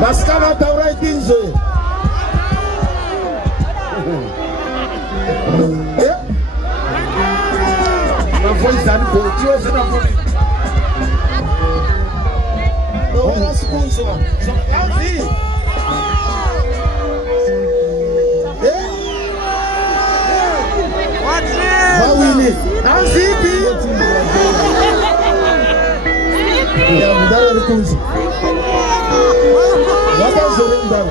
Baskana taurai tinzo. Na foi zani voltio na foi. Não era sponsor. Anzi. What's it? Bawini. Anzi bi. Ya mudara lukunzi. What is the name?